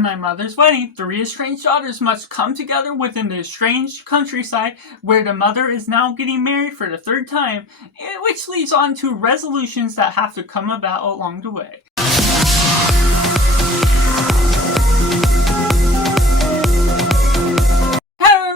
In my mother's wedding, three estranged daughters must come together within the estranged countryside where the mother is now getting married for the third time, which leads on to resolutions that have to come about along the way.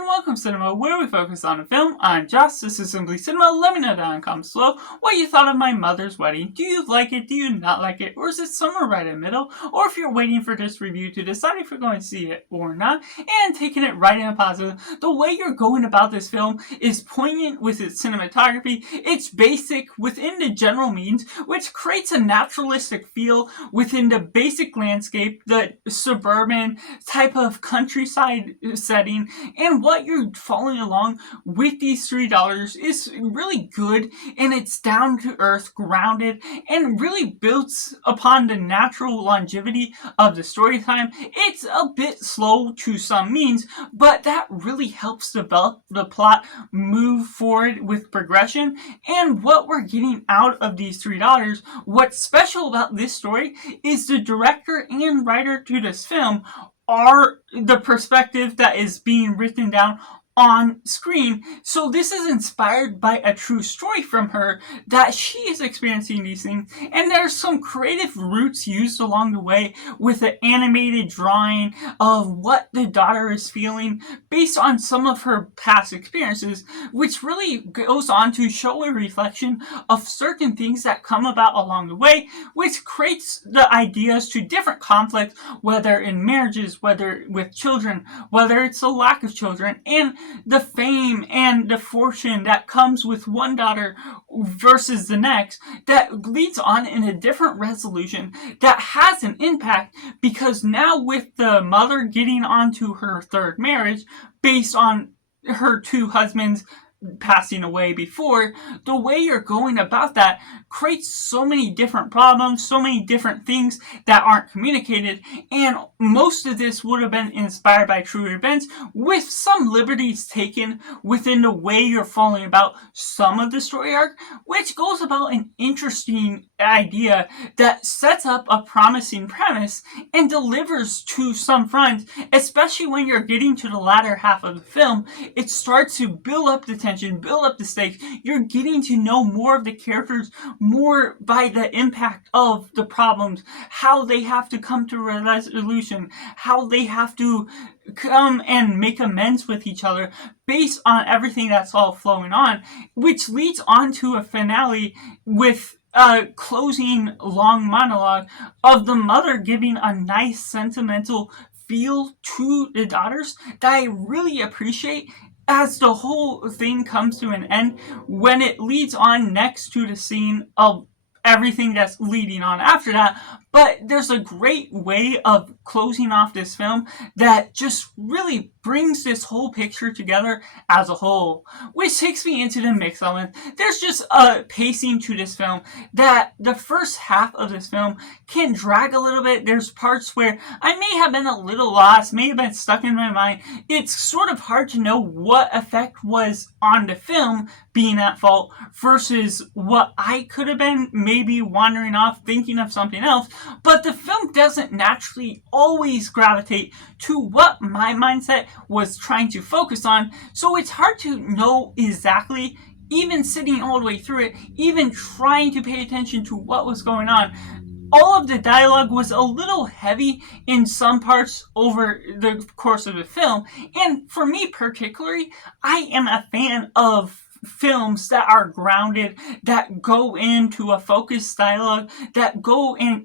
Welcome Cinema, where we focus on a film. I'm Josh, this is Simply Cinema. Let me know down in the comments below what you thought of my mother's wedding. Do you like it? Do you not like it? Or is it somewhere right in the middle? Or if you're waiting for this review to decide if you're going to see it or not, and taking it right in a positive, the way you're going about this film is poignant with its cinematography. It's basic within the general means, which creates a naturalistic feel within the basic landscape, the suburban type of countryside setting, and what you're following along with these $3 is really good, and it's down to earth, grounded, and really builds upon the natural longevity of the story time. It's a bit slow to some means, but that really helps develop the plot, move forward with progression, and what we're getting out of these $3. What's special about this story is the director and writer to this film are the perspective that is being written down on screen. So this is inspired by a true story from her that she is experiencing these things, and there's some creative roots used along the way with the animated drawing of what the daughter is feeling based on some of her past experiences, which really goes on to show a reflection of certain things that come about along the way, which creates the ideas to different conflicts, whether in marriages, whether with children, whether it's a lack of children, and the fame and the fortune that comes with one daughter versus the next, that leads on in a different resolution that has an impact, because now with the mother getting onto her third marriage based on her two husbands passing away before, the way you're going about that creates so many different problems, so many different things that aren't communicated, and most of this would have been inspired by true events with some liberties taken within the way you're following about some of the story arc, which goes about an interesting idea that sets up a promising premise and delivers to some front, especially when you're getting to the latter half of the film. It starts to build up the tension, build up the stakes. You're getting to know more of the characters, more by the impact of the problems, how they have to come to a resolution, how they have to come and make amends with each other based on everything that's all flowing on, which leads on to a finale with a closing long monologue of the mother giving a nice sentimental feel to the daughters that I really appreciate as the whole thing comes to an end, when it leads on next to the scene of everything that's leading on after that. But there's a great way of closing off this film that just really brings this whole picture together as a whole, which takes me into the mixed element. There's just a pacing to this film that the first half of this film can drag a little bit. There's parts where I may have been a little lost, may have been stuck in my mind. It's sort of hard to know what effect was on the film being at fault versus what I could have been maybe wandering off thinking of something else. But the film doesn't naturally always gravitate to what my mindset was trying to focus on, so it's hard to know exactly, even sitting all the way through it, even trying to pay attention to what was going on. All of the dialogue was a little heavy in some parts over the course of the film, and for me particularly, I am a fan of films that are grounded, that go into a focused dialogue, that go and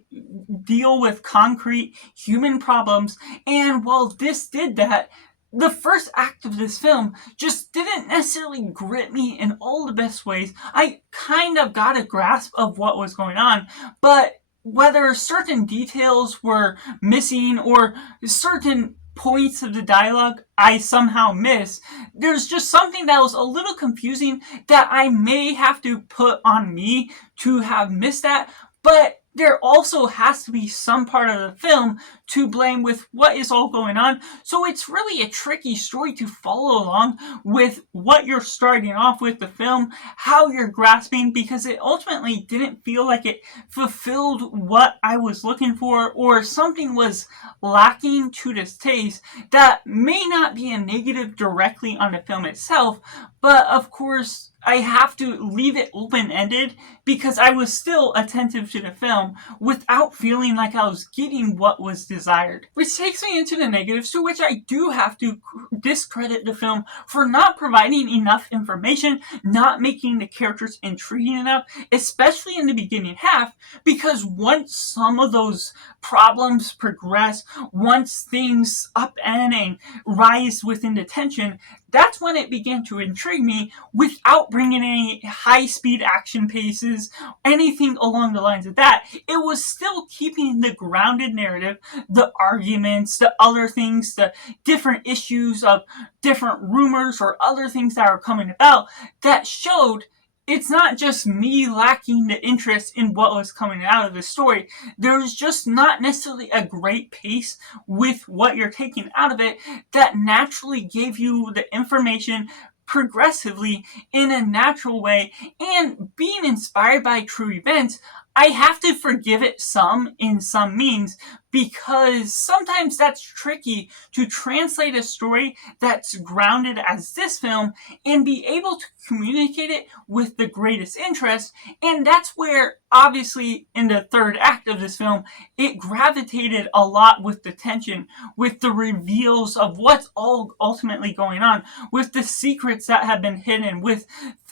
deal with concrete human problems. And while this did that, the first act of this film just didn't necessarily grip me in all the best ways. I kind of got a grasp of what was going on, but whether certain details were missing or certain points of the dialogue I somehow miss, there's just something that was a little confusing that I may have to put on me to have missed that. But there also has to be some part of the film to blame with what is all going on. So it's really a tricky story to follow along with what you're starting off with the film, how you're grasping, because it ultimately didn't feel like it fulfilled what I was looking for, or something was lacking to this taste that may not be a negative directly on the film itself, but of course I have to leave it open-ended because I was still attentive to the film without feeling like I was getting what was desired. Which takes me into the negatives, to which I do have to discredit the film for not providing enough information, not making the characters intriguing enough, especially in the beginning half, because once some of those problems progress, once things upend and rise within the tension, that's when it began to intrigue me without bringing any high-speed action paces, anything along the lines of that. It was still keeping the grounded narrative, the arguments, the other things, the different issues of different rumors or other things that are coming about that showed it's not just me lacking the interest in what was coming out of the story. There's just not necessarily a great pace with what you're taking out of it that naturally gave you the information progressively in a natural way, and being inspired by true events. I have to forgive it some in some means, because sometimes that's tricky to translate a story that's grounded as this film and be able to communicate it with the greatest interest. And that's where, obviously, in the third act of this film, it gravitated a lot with the tension, with the reveals of what's all ultimately going on, with the secrets that have been hidden, with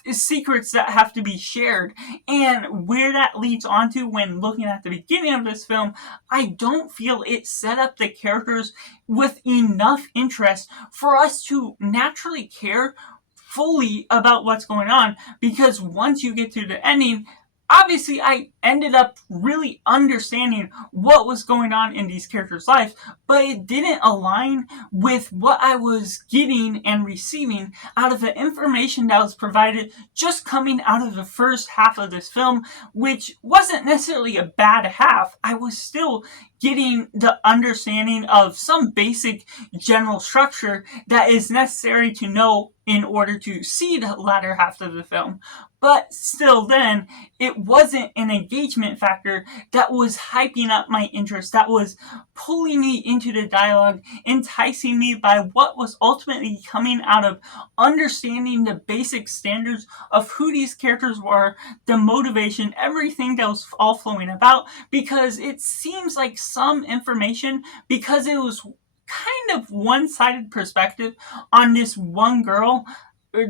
secrets that have to be shared. And where that leads on to when looking at the beginning of this film, I don't feel it set up the characters with enough interest for us to naturally care fully about what's going on, because once you get to the ending, obviously I ended up really understanding what was going on in these characters' lives, but it didn't align with what I was getting and receiving out of the information that was provided just coming out of the first half of this film, which wasn't necessarily a bad half. I was still getting the understanding of some basic general structure that is necessary to know in order to see the latter half of the film. But still then, it wasn't an engagement factor that was hyping up my interest, that was pulling me into the dialogue, enticing me by what was ultimately coming out of understanding the basic standards of who these characters were, the motivation, everything that was all flowing about, because it seems like some information, because it was kind of one-sided perspective on this one girl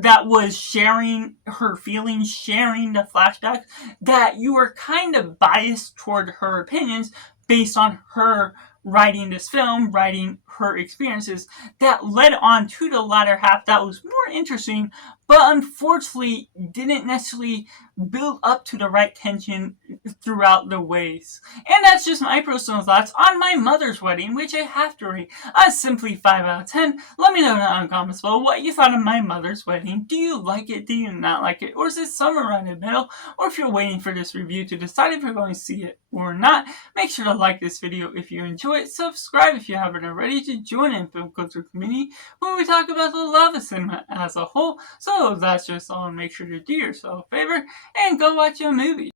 that was sharing her feelings, sharing the flashbacks, that you were kind of biased toward her opinions based on her writing this film, writing her experiences, that led on to the latter half that was more interesting, but unfortunately didn't necessarily build up to the right tension throughout the ways. And that's just my personal thoughts on My Mother's Wedding, which I have to rate a simply 5 out of 10. Let me know in the comments below what you thought of My Mother's Wedding. Do you like it? Do you not like it? Or is it somewhere right in the middle? Or if you're waiting for this review to decide if you're going to see it or not, make sure to like this video if you enjoy it. Subscribe if you haven't already to join in film culture community where we talk about the love of cinema as a whole. So that's just all. Make sure to do yourself a favor and go watch a movie.